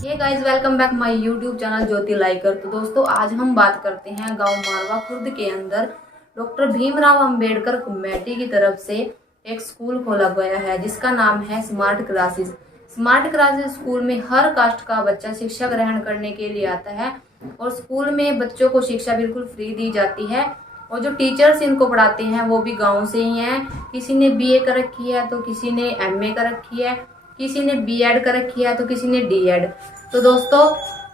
Hey guys, welcome back my YouTube channel Jyoti लाइकर। तो दोस्तों, आज हम बात करते हैं गांव मारवा खुर्द के अंदर डॉक्टर भीमराव अंबेडकर कमेटी की तरफ से एक स्कूल खोला गया है जिसका नाम है smart classes. Smart classes school में हर कास्ट का बच्चा शिक्षा ग्रहण करने के लिए आता है और स्कूल में बच्चों को शिक्षा बिल्कुल फ्री दी जाती है। और जो टीचर्स इनको पढ़ाते हैं वो भी गाँव से ही हैं। किसी ने BA कर रखी है तो किसी ने MA कर रखी है, किसी ने B.Ed कर रखी है तो किसी ने D.Ed। तो दोस्तों,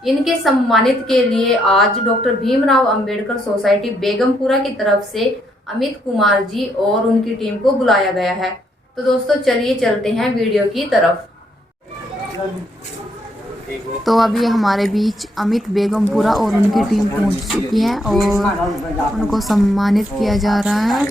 इनके सम्मानित के लिए आज डॉक्टर भीमराव अंबेडकर सोसाइटी बेगमपुरा की तरफ से अमित कुमार जी और उनकी टीम को बुलाया गया है। तो दोस्तों, चलिए चलते हैं वीडियो की तरफ। तो अभी हमारे बीच अमित बेगमपुरा और उनकी टीम पहुंच चुकी है और उनको सम्मानित किया जा रहा है।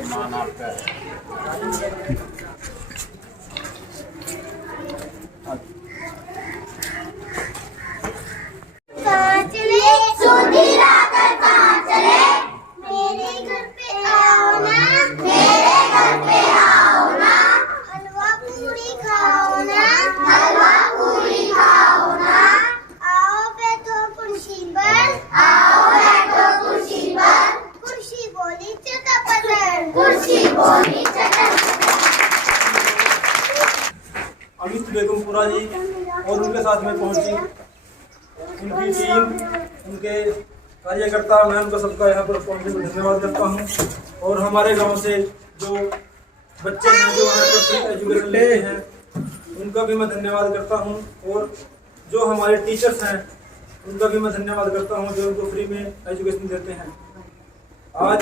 अमित बेगमपुरा जी और उनके साथ में पहुंची उनकी टीम, उनके कार्यकर्ता, मैं उनका सबका यहाँ पर पहुंचने में धन्यवाद करता हूँ। और हमारे गांव से जो बच्चे हैं जो यहाँ पर फ्री एजुकेशन लेते हैं उनका भी मैं धन्यवाद करता हूँ। और जो हमारे टीचर्स हैं उनका भी मैं धन्यवाद करता हूँ जो उनको फ्री में एजुकेशन देते हैं। आज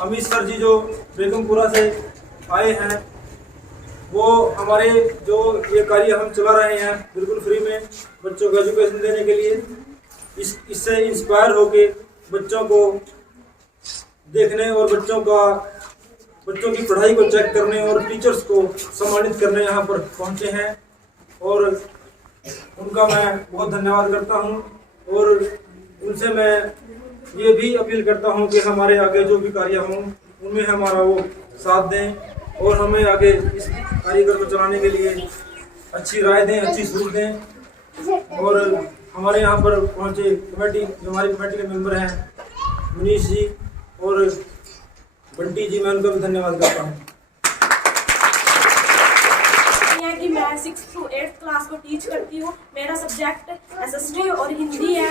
अमित सर जी जो बेगमपुरा से आए हैं वो हमारे जो ये कार्य हम चला रहे हैं बिल्कुल फ्री में बच्चों को एजुकेशन देने के लिए, इससे इंस्पायर होके बच्चों को देखने और बच्चों की पढ़ाई को चेक करने और टीचर्स को सम्मानित करने यहाँ पर पहुँचे हैं। और उनका मैं बहुत धन्यवाद करता हूँ और उनसे मैं ये भी अपील करता हूँ कि हमारे आगे जो भी कार्य हों उनमें हमारा वो साथ दें और हमें आगे इस कार्यक्रम को चलाने के लिए अच्छी राय दें, अच्छी सूझ दें। और हमारे यहाँ पर पहुँचे कमेटी, जो हमारी कमेटी के मेंबर हैं मनीष जी और बंटी जी, मैं उनका भी धन्यवाद करता हूँ। कि मैं 6th to 8th क्लास को टीच करती हूँ। मेरा सब्जेक्ट SST और हिंदी है।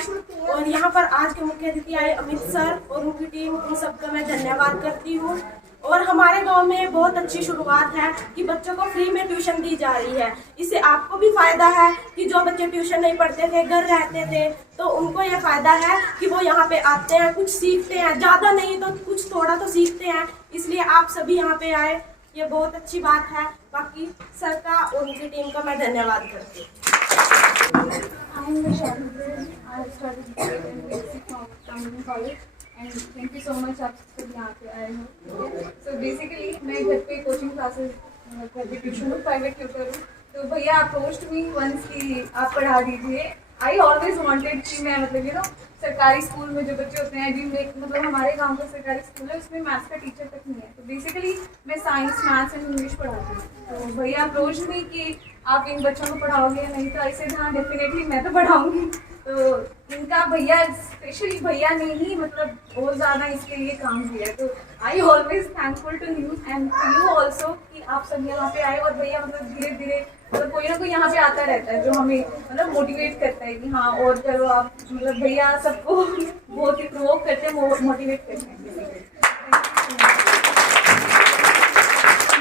और यहाँ पर आज के मुख्य अतिथि आए अमित सर और उनकी टीम, उन सबका मैं धन्यवाद करती हूँ। और हमारे गांव में बहुत अच्छी शुरुआत है कि बच्चों को फ्री में ट्यूशन दी जा रही है। इससे आपको भी फायदा है कि जो बच्चे ट्यूशन नहीं पढ़ते थे, घर रहते थे, तो उनको यह फायदा है कि वो यहाँ पे आते हैं, कुछ सीखते हैं, ज़्यादा नहीं तो कुछ थोड़ा तो सीखते हैं। इसलिए आप सभी यहाँ पे आए, ये बहुत अच्छी बात है। बाकी सर का और उनकी टीम का मैं धन्यवाद करती हूँ। And thank you so much, आप सब यहाँ पे आए हो। सो बेसिकली मैं घर पे कोचिंग क्लासेस ट्यूशन हूँ, प्राइवेट ट्यूटर हूँ। तो भैया अप्रोच्ड मी वंस कि आप पढ़ा दीजिए। आई ऑलवेज वांटेड कि मैं मतलब सरकारी स्कूल में जो बच्चे होते हैं, अभी मतलब हमारे गांव का सरकारी स्कूल है, उसमें मैथ्स का टीचर तक नहीं है। तो बेसिकली मैं साइंस, मैथ्स एंड इंग्लिश पढ़ाती हूँ। तो भैया अप्रोच्ड मी कि आप इन बच्चों को पढ़ाओगे या नहीं, तो ऐसे हाँ डेफिनेटली मैं तो पढ़ाऊँगी। तो इनका भैया, स्पेशली भैया ने ही मतलब बहुत ज़्यादा इसके लिए काम किया है। तो I always thankful to you and you also कि आप सब यहाँ पे आए। और भैया मतलब धीरे धीरे मतलब कोई ना कोई यहाँ पे आता रहता है जो हमें मतलब मोटिवेट करता है कि हाँ और करो आप। मतलब भैया सबको बहुत ही प्रोवोक करते हैं, मोटिवेट करते हैं।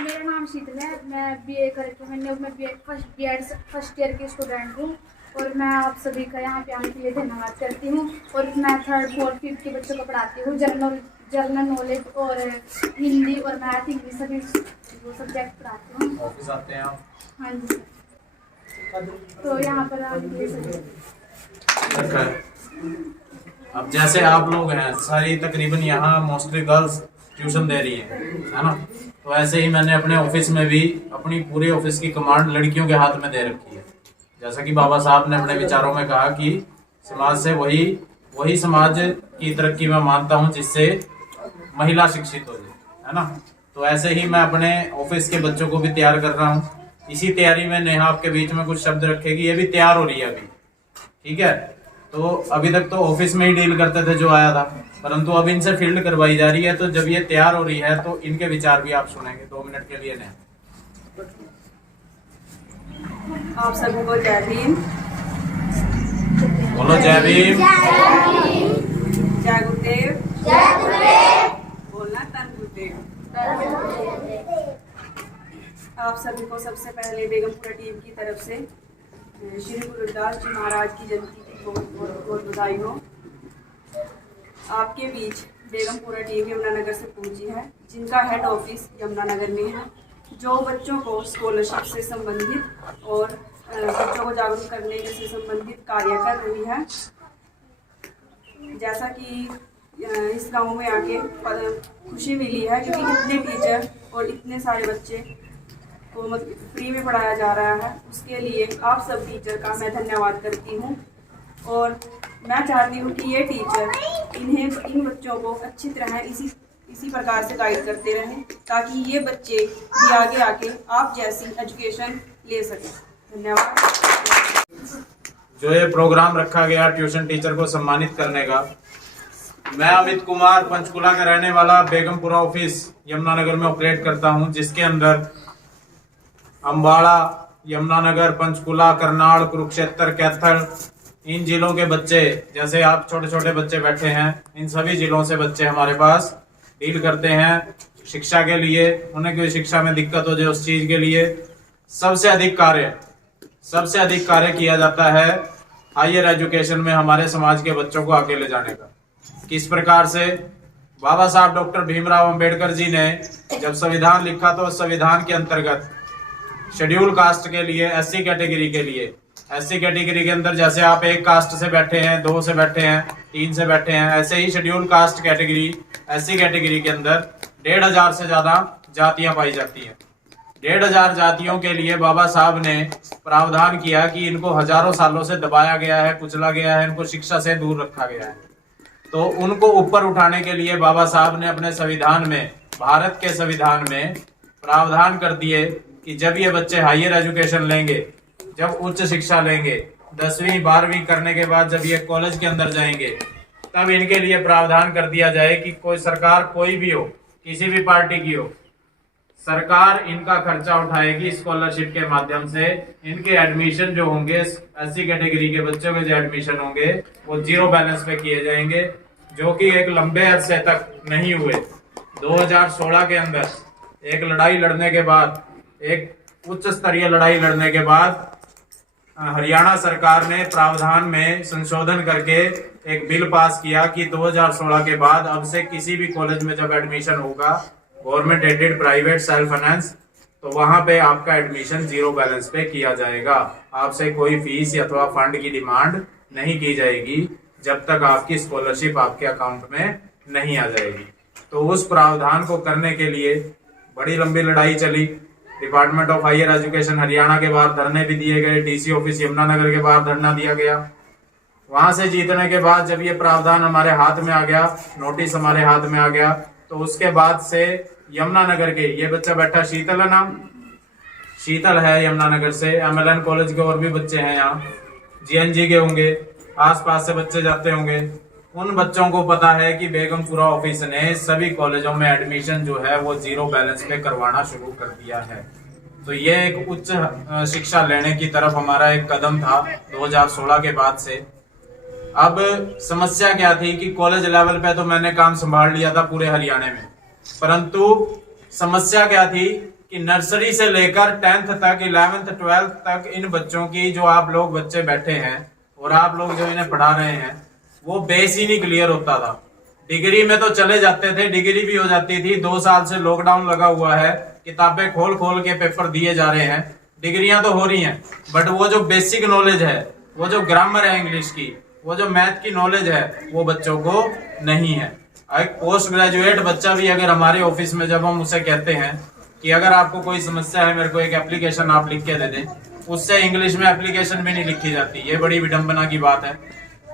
मेरा नाम शीतल है, मैं BA करके मैं B.Ed फर्स्ट ईयर की स्टूडेंट हूँ। और मैं आप सभी का यहाँ पे आने के लिए धन्यवाद करती हूँ। और मैं 3rd 4th 5th के बच्चों को पढ़ाती हूँ। जनरल नॉलेज और हिंदी और मैथ, इंग्लिश सभी वो सब्जेक्ट पढ़ाती हूँ। ऑफिस आते हैं आप? हाँ जी सर। तो यहाँ पर अब जैसे आप लोग हैं सारी तकरीबन यहाँ मोस्टली गर्ल्स ट्यूशन दे रही है ना, तो ऐसे ही मैंने अपने ऑफिस में भी अपनी पूरे ऑफिस की कमांड लड़कियों के हाथ में दे रखी है। जैसा कि बाबा साहब ने अपने विचारों में कहा कि समाज से वही समाज की तरक्की मैं मानता हूँ जिससे महिला शिक्षित हो जाए, है ना। तो ऐसे ही मैं अपने ऑफिस के बच्चों को भी तैयार कर रहा हूँ। इसी तैयारी में नेहा आपके बीच में कुछ शब्द रखेगी, ये भी तैयार हो रही है अभी। ठीक है। तो अभी तक तो ऑफिस में ही डील करते थे जो आया था, परंतु अब इनसे फील्ड करवाई जा रही है। तो जब ये तैयार हो रही है तो इनके विचार भी आप सुनेंगे। 2 मिनट के लिए ने आप सभी को जय भीम। बोलो जय भीम। जय गुरुदेव। बोलना तन गुरुदेव। आप सभी को सबसे पहले बेगमपुरा टीम की तरफ से श्री गुरु रविदास जी महाराज की जयंती की बहुत बधाई हो। आपके बीच बेगमपुरा टीम यमुनानगर से पहुंची है, जिनका हेड ऑफिस यमुनानगर में है, जो बच्चों को स्कॉलरशिप से संबंधित और बच्चों को जागरूक करने से संबंधित कार्य कर रही है। जैसा कि इस गांव में आके खुशी मिली है, क्योंकि इतने टीचर और इतने सारे बच्चे को फ्री में पढ़ाया जा रहा है, उसके लिए आप सब टीचर का मैं धन्यवाद करती हूँ। और मैं चाहती हूँ कि ये टीचर इन बच्चों को अच्छी तरह इसी प्रकार से गाइड करते रहें, ताकि ये बच्चे भी आगे आके आप जैसी एजुकेशन ले सकें। धन्यवाद। जो ये प्रोग्राम रखा गया ट्यूशन टीचर को सम्मानित करने का, मैं अमित कुमार पंचकुला का रहने वाला बेगमपुरा ऑफिस यमुनानगर में ऑपरेट करता हूं, जिसके अंदर अम्बाड़ा, यमुनानगर, पंचकुला, करनाल, कुरुक्षेत्र, कैथल, इन जिलों के बच्चे, जैसे आप छोटे छोटे बच्चे बैठे हैं, इन सभी जिलों से बच्चे हमारे पास डील करते हैं शिक्षा के लिए। उन्हें कोई शिक्षा में दिक्कत हो जाए उस चीज के लिए सबसे अधिक कार्य किया जाता है हायर एजुकेशन में हमारे समाज के बच्चों को आगे ले जाने का। किस प्रकार से? बाबा साहब डॉक्टर भीमराव अंबेडकर जी ने जब संविधान लिखा तो संविधान के अंतर्गत शेड्यूल कास्ट के लिए, एससी कैटेगरी के अंदर, जैसे आप एक कास्ट से बैठे हैं, 2 से बैठे हैं, 3 से बैठे हैं, ऐसे ही schedule caste category, SC category के अंदर 1,500 से ज्यादा जातियां पाई जाती हैं। 1,500 जातियों के लिए बाबा साहब ने प्रावधान किया कि इनको हजारों सालों से दबाया गया है, कुचला गया है, इनको शिक्षा से दूर रखा गया है। तो उनको ऊपर उठाने के लिए बाबा साहब ने अपने संविधान में, भारत के संविधान में प्रावधान कर दिए कि जब ये बच्चे हायर एजुकेशन लेंगे, जब उच्च शिक्षा लेंगे, 10वीं 12वीं करने के बाद जब ये कॉलेज के अंदर जाएंगे, तब इनके लिए प्रावधान कर दिया जाए कि कोई सरकार कोई भी हो, किसी भी पार्टी की हो, सरकार इनका खर्चा उठाएगी स्कॉलरशिप के माध्यम से। इनके एडमिशन जो होंगे, एससी कैटेगरी के बच्चों के जो एडमिशन होंगे वो 0 बैलेंस पे किए जाएंगे, जो कि एक लंबे अरसे तक नहीं हुए। 2016 के अंदर एक लड़ाई लड़ने के बाद, एक उच्च स्तरीय लड़ाई लड़ने के बाद हरियाणा सरकार ने प्रावधान में संशोधन करके एक बिल पास किया कि 2016 के बाद अब से किसी भी कॉलेज में जब एडमिशन होगा, government aided, private, self finance, तो वहां पे आपका एडमिशन 0 बैलेंस पे किया जाएगा। आपसे कोई फीस अथवा फंड की डिमांड नहीं की जाएगी जब तक आपकी स्कॉलरशिप आपके अकाउंट में नहीं आ जाएगी। तो उस प्रावधान को करने के लिए बड़ी लंबी लड़ाई चली। Department of higher education Haryana के बाहर धरने भी दिए गए, डीसी ऑफिस यमुनानगर के बाहर धरना दिया गया। वहां से जीतने के बाद जब ये प्रावधान हमारे हाथ में आ गया, नोटिस हमारे हाथ में आ गया, तो उसके बाद से यमुनानगर के, ये बच्चा बैठा शीतल है, नाम शीतल है, यमुनानगर से, MLN कॉलेज के और भी बच्चे हैं यहाँ, GNG के होंगे, आसपास से बच्चे जाते होंगे। उन बच्चों को पता है कि बेगमपुरा ऑफिस ने सभी कॉलेजों में एडमिशन जो है वो 0 बैलेंस पे करवाना शुरू कर दिया है। तो ये एक उच्च शिक्षा लेने की तरफ हमारा एक कदम था 2016 के बाद से। अब समस्या क्या थी कि कॉलेज लेवल पे तो मैंने काम संभाल लिया था पूरे हरियाणा में, परंतु समस्या क्या थी कि नर्सरी से लेकर 10th तक, 11th 12th तक इन बच्चों की, जो आप लोग बच्चे बैठे हैं और आप लोग जो इन्हें पढ़ा रहे हैं, वो बेस ही नहीं क्लियर होता था। डिग्री में तो चले जाते थे, डिग्री भी हो जाती थी। 2 साल से लॉकडाउन लगा हुआ है, किताबें खोल खोल के पेपर दिए जा रहे हैं, डिग्रियां तो हो रही हैं, बट वो जो बेसिक नॉलेज है, वो जो ग्रामर है इंग्लिश की, वो जो मैथ की नॉलेज है, वो बच्चों को नहीं है। एक पोस्ट ग्रेजुएट बच्चा भी अगर हमारे ऑफिस में, जब हम उसे कहते हैं कि अगर आपको कोई समस्या है, मेरे को एक एप्लीकेशन आप लिख के दे दें, उससे इंग्लिश में एप्लीकेशन भी नहीं लिखी जाती। ये बड़ी विडंबना की बात है।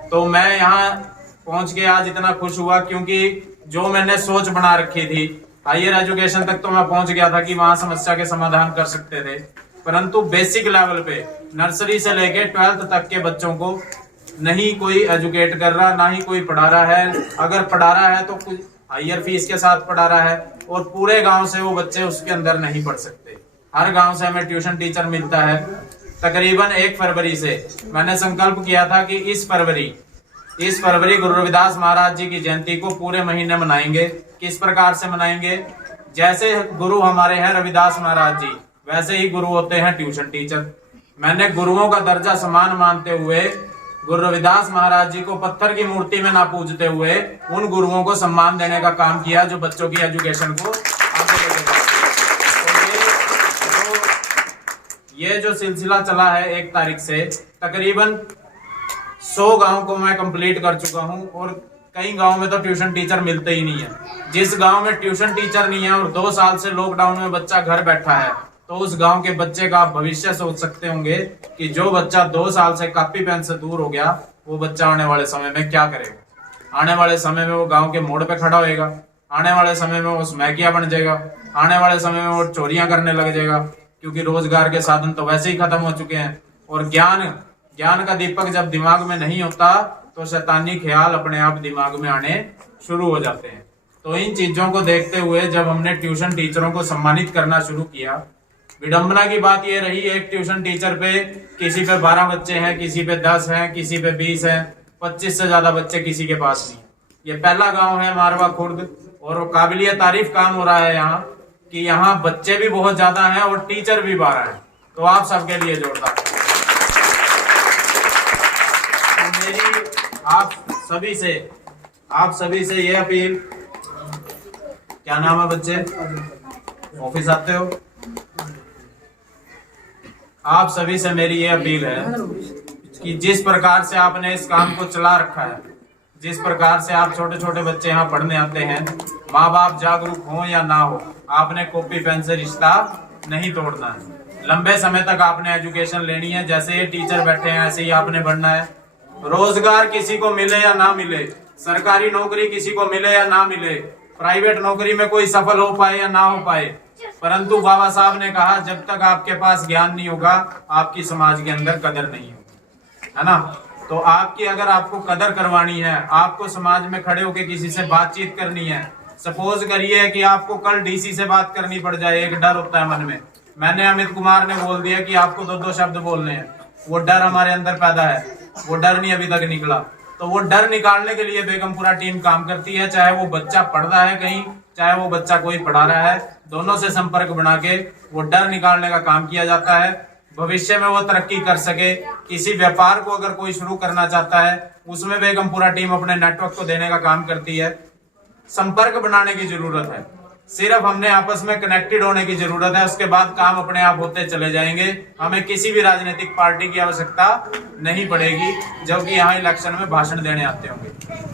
तो मैं यहाँ पहुंच के आज इतना खुश हुआ, क्योंकि जो मैंने सोच बना रखी थी, हायर एजुकेशन तक तो मैं पहुंच गया था कि वहां समस्या के समाधान कर सकते थे, परंतु बेसिक लेवल पे नर्सरी से लेके 12th तक के बच्चों को नहीं कोई एजुकेट कर रहा, ना ही कोई पढ़ा रहा है। अगर पढ़ा रहा है तो कुछ हायर फीस के साथ पढ़ा रहा है, और पूरे गांव से वो बच्चे उसके अंदर नहीं पढ़ सकते। हर गांव से हमें ट्यूशन टीचर मिलता है। तकरीबन 1 फरवरी से मैंने संकल्प किया था कि इस फरवरी गुरु रविदास महाराज जी की जयंती को पूरे महीने मनाएंगे। किस प्रकार से मनाएंगे? जैसे गुरु हमारे हैं रविदास महाराज जी, वैसे ही गुरु होते हैं ट्यूशन टीचर। मैंने गुरुओं का दर्जा समान मानते हुए गुरु रविदास महाराज जी को पत्थर की मूर्ति में ना पूजते हुए उन गुरुओं को सम्मान देने का काम किया जो बच्चों की एजुकेशन को आगे लेके जाए। तो ये जो सिलसिला चला है 1 तारीख से, तकरीबन 100 गांव को मैं कंप्लीट कर चुका हूं, और कई गांव में तो ट्यूशन टीचर मिलते ही नहीं है। जिस गांव में ट्यूशन टीचर नहीं है और 2 साल से लॉकडाउन में बच्चा घर बैठा है, तो उस गांव के बच्चे का आप भविष्य सोच सकते होंगे कि जो बच्चा 2 साल से कॉपी पेन से दूर हो गया, वो बच्चा आने वाले समय में क्या करेगा। आने वाले समय में वो गांव के मोड़ पे खड़ा होएगा, आने वाले समय में वो स्मैकिया बन जाएगा, आने वाले समय में वो चोरियां करने लग जाएगा, क्योंकि रोजगार के साधन तो वैसे ही खत्म हो चुके हैं। और ज्ञान का दीपक जब दिमाग में नहीं होता तो शैतानी ख्याल अपने आप दिमाग में आने शुरू हो जाते हैं। तो इन चीजों को देखते हुए जब हमने ट्यूशन टीचरों को सम्मानित करना शुरू किया, विडंबना की बात यह रही, एक ट्यूशन टीचर पे किसी पे 12 बच्चे हैं, किसी पे 10 हैं, किसी पे 20 हैं, 25 से ज्यादा बच्चे किसी के पास नहीं है। ये पहला गांव है मारवा खुर्द, और काबिलियत तारीफ काम हो रहा है यहाँ कि यहाँ बच्चे भी बहुत ज्यादा हैं और टीचर भी 12 हैं। तो आप सबके लिए जोरदार। तो मेरी आप सभी से ये अपील, क्या नाम है बच्चे, ऑफिस आते हो? आप सभी से मेरी ये अपील है कि जिस प्रकार से आपने इस काम को चला रखा है, जिस प्रकार से आप छोटे छोटे बच्चे यहाँ पढ़ने आते हैं, माँ बाप जागरूक हो या ना हो, आपने कॉपी पेन से रिश्ता नहीं तोड़ना है। लंबे समय तक आपने एजुकेशन लेनी है। जैसे ये टीचर बैठे हैं ऐसे ही आपने बढ़ना है। रोजगार किसी को मिले या ना मिले, सरकारी नौकरी किसी को मिले या ना मिले, प्राइवेट नौकरी में कोई सफल हो पाए या ना हो पाए, परंतु बाबा साहब ने कहा जब तक आपके पास ज्ञान नहीं होगा आपकी समाज के अंदर कदर नहीं होगी, है ना। तो आपकी अगर आपको कदर करवानी है, आपको समाज में खड़े होकर किसी से बातचीत करनी है। सपोज करिए कि आपको कल डीसी से बात करनी पड़ जाए, एक डर होता है मन में। मैंने अमित कुमार ने बोल दिया कि आपको 2 शब्द बोलने हैं, वो डर हमारे अंदर पैदा है, वो डर नहीं अभी तक निकला। तो वो डर निकालने के लिए बेगमपुरा टीम काम करती है, चाहे वो बच्चा पढ़ रहा है कहीं, चाहे वो बच्चा कोई पढ़ा रहा है, दोनों से संपर्क बना के वो डर निकालने का काम किया जाता है। भविष्य में वो तरक्की कर सके। किसी व्यापार को अगर कोई शुरू करना चाहता है, उसमें बेगमपुरा टीम अपने नेटवर्क को देने का काम करती है। संपर्क बनाने की जरूरत है, सिर्फ हमने आपस में कनेक्टेड होने की जरूरत है, उसके बाद काम अपने आप होते चले जाएंगे। हमें किसी भी राजनीतिक पार्टी की आवश्यकता नहीं पड़ेगी जो कि यहाँ इलेक्शन में भाषण देने आते होंगे।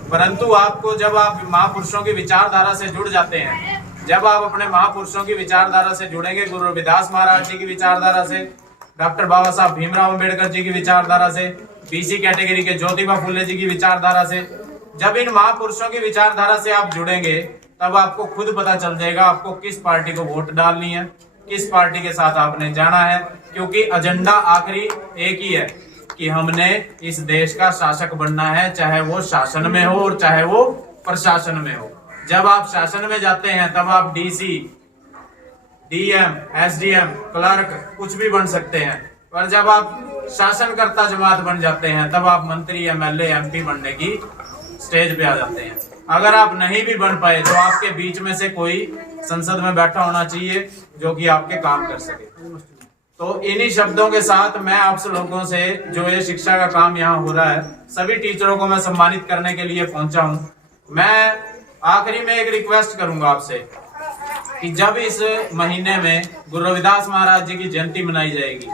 परंतु आपको जब आप महापुरुषों की विचारधारा से जुड़ जाते हैं, जब आप अपने महापुरुषों की विचारधारा से जुड़ेंगे, गुरु रविदास महाराज जी की विचारधारा से, डॉक्टर बाबा साहब भीमराव अंबेडकर जी की विचारधारा से, बीसी कैटेगरी के ज्योतिबा फुले जी की विचारधारा से, जब इन महापुरुषों की विचारधारा से आप जुड़ेंगे तब आपको खुद पता चल जाएगा आपको किस पार्टी को वोट डालनी है, किस पार्टी के साथ आपने जाना है। क्योंकि एजेंडा आखिरी एक ही है कि हमने इस देश का शासक बनना है, चाहे वो शासन में हो और चाहे वो प्रशासन में हो। जब आप शासन में जाते हैं तब आप डीसी, डीएम, एसडीएम, क्लर्क कुछ भी बन सकते हैं, पर जब आप शासनकर्ता जमात बन जाते हैं तब आप मंत्री, एमएलए, एमपी बनने की स्टेज पे आ जाते हैं। अगर आप नहीं भी बन पाए तो आपके बीच में से कोई संसद में बैठा होना चाहिए जो कि आपके काम कर सके। तो इन्हीं शब्दों के साथ मैं आप लोगों से, जो ये शिक्षा का काम यहाँ हो रहा है, सभी टीचरों को मैं सम्मानित करने के लिए पहुंचा हूँ। मैं आखिरी में एक रिक्वेस्ट करूंगा आपसे कि जब इस महीने में गुरु रविदास महाराज जी की जयंती मनाई जाएगी,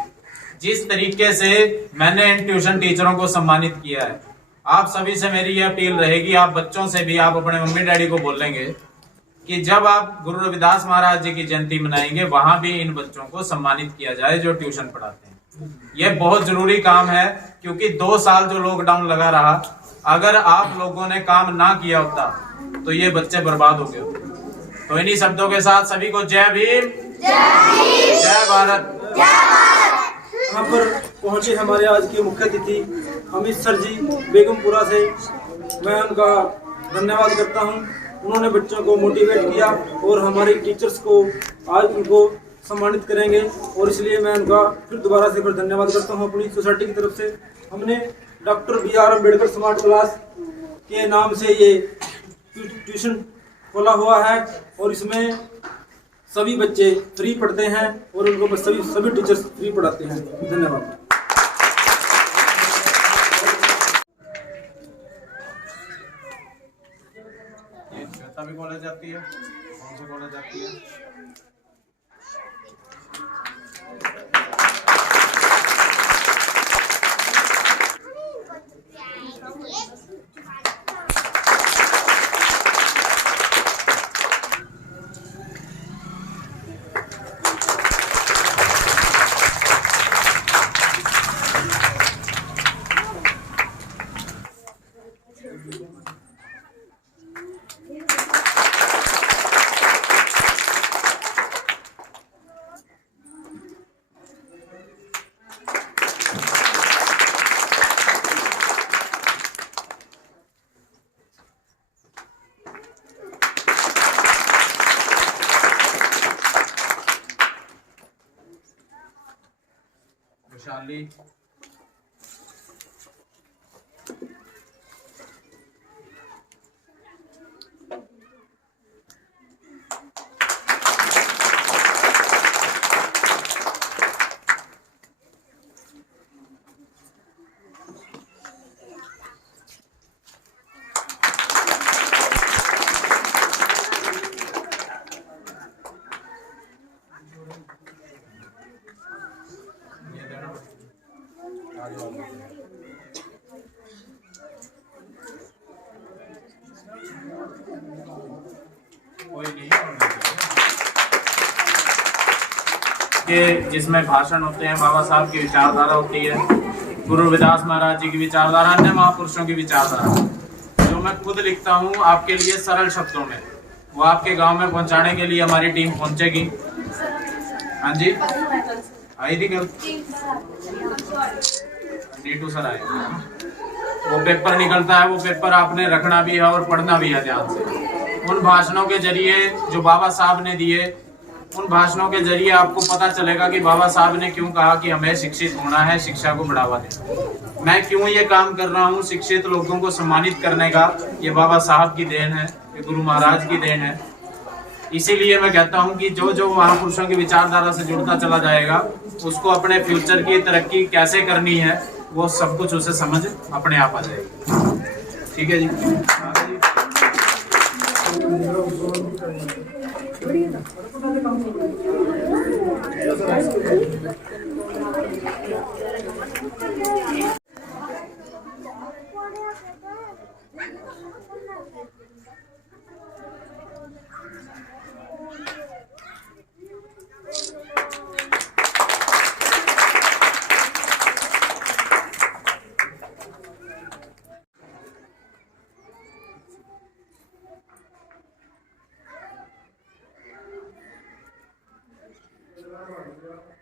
जिस तरीके से मैंने इन ट्यूशन टीचरों को सम्मानित किया है, आप सभी से मेरी यह अपील रहेगी, आप बच्चों से भी, आप अपने मम्मी डैडी को बोलेंगे कि जब आप गुरु रविदास महाराज जी की जयंती मनाएंगे वहां भी इन बच्चों को सम्मानित किया जाए जो ट्यूशन पढ़ाते हैं। यह बहुत जरूरी काम है, क्योंकि 2 साल जो लॉकडाउन लगा रहा, अगर आप लोगों ने काम ना किया होता तो ये बच्चे बर्बाद हो गए होते। तो इन्हीं शब्दों के साथ सभी को जय भीम, जय भारत। यहाँ पर पहुँचे हमारे आज के मुख्य अतिथि अमित सर जी बेगमपुरा से, मैं उनका धन्यवाद करता हूँ। उन्होंने बच्चों को मोटिवेट किया और हमारे टीचर्स को आज उनको सम्मानित करेंगे, और इसलिए मैं उनका फिर दोबारा से फिर धन्यवाद करता हूँ अपनी सोसाइटी की तरफ से। हमने doctor BR Ambedkar smart class के नाम से ये ट्यूशन खोला हुआ है, और इसमें सभी बच्चे फ्री पढ़ते हैं और उनको सभी टीचर्स फ्री पढ़ाते हैं। धन्यवाद। ये श्वेता भी कॉलेज जाती है, कौन सा कॉलेज जाती है? वैशाली, कोई नहीं के जिसमें भाषण होते हैं, बाबा साहब की विचारधारा होती है, गुरु रविदास महाराज जी की विचारधारा, अन्य महापुरुषों की विचारधारा, जो मैं खुद लिखता हूँ आपके लिए सरल शब्दों में, वो आपके गांव में पहुंचाने के लिए हमारी टीम पहुंचेगी। हाँ जी, आई थी कल नीटू सर आए। वो पेपर निकलता है, वो पेपर आपने रखना भी है और पढ़ना भी है ध्यान से। उन भाषणों के जरिए जो बाबा साहब ने दिए, उन भाषणों के जरिए आपको पता चलेगा कि बाबा साहब ने क्यों कहा कि हमें शिक्षित होना है, शिक्षा को बढ़ावा देना। मैं क्यों ये काम कर रहा हूँ, शिक्षित लोगों को सम्मानित करने का, ये बाबा साहब की देन है, ये गुरु महाराज की देन है। इसीलिए मैं कहता हूँ कि जो जो महापुरुषों की विचारधारा से जुड़ता चला जाएगा, उसको अपने फ्यूचर की तरक्की कैसे करनी है, वो सब कुछ उसे समझ अपने आप आ जाएगी। ठीक है जी, Gracias.